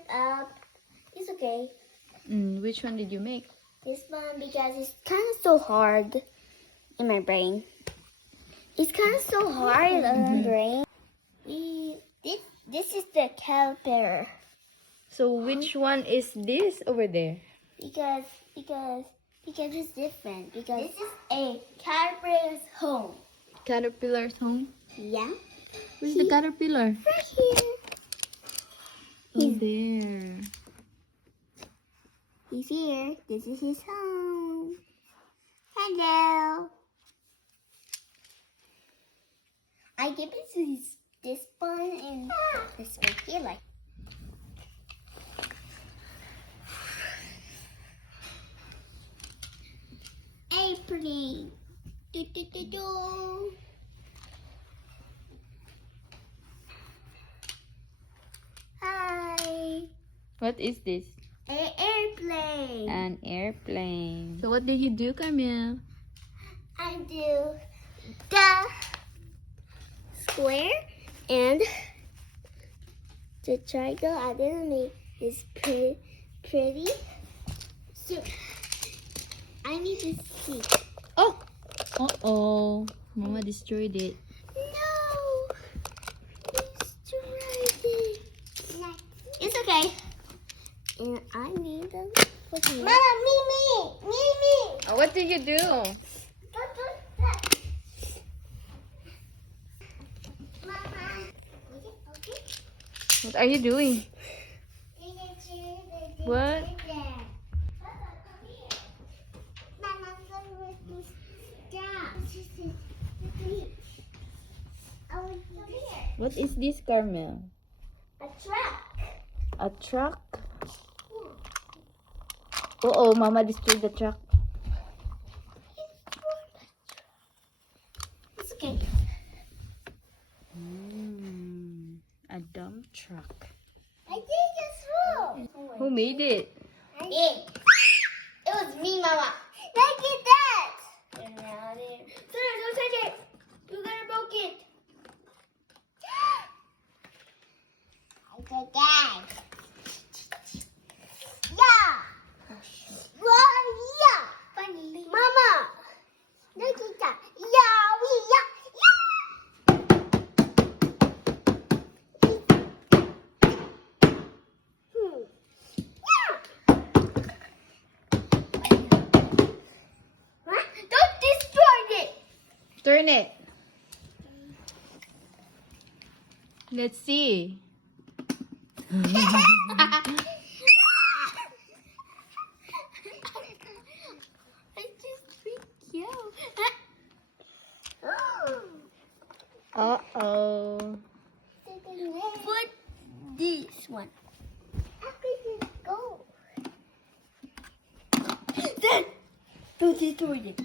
it up. It's okay. Which one did you make? This one because it's kind of so hard in my brain. It's kind of so hard on my brain. This is the caterpillar So which one is this over there? because it's different. Because this is a caterpillar's home. Caterpillar's home? Yeah, Where's the caterpillar? right here. Oh, there. He's here. This is his home. Hello. I give it to this one and this one here, like. Apron. Do do do do. Hi. What is this? An airplane. An airplane. So what did you do, Camille? I do the square and the triangle. I didn't make this pretty. So I need to see. Oh! Uh-oh. Mama destroyed it. No! Destroyed it. It's okay. And I need them. Mama, me. Oh, what did you do? What are you doing? What? What is this, Carmel? A truck. A truck? Uh-oh, Mama destroyed the truck. It's okay. A dump truck. I did this wrong. Who made it? It was me, Mama. Look at that. And now there. Sarah, don't touch it. You're gonna break it. I did that. Yeah. Well, yeah. Finally. Mama. Look at that. Yeah, yeah. Don't destroy it. Turn it. Let's see. I just freaked you. Uh-oh. Put this one. How could this go? Then, don't destroy it.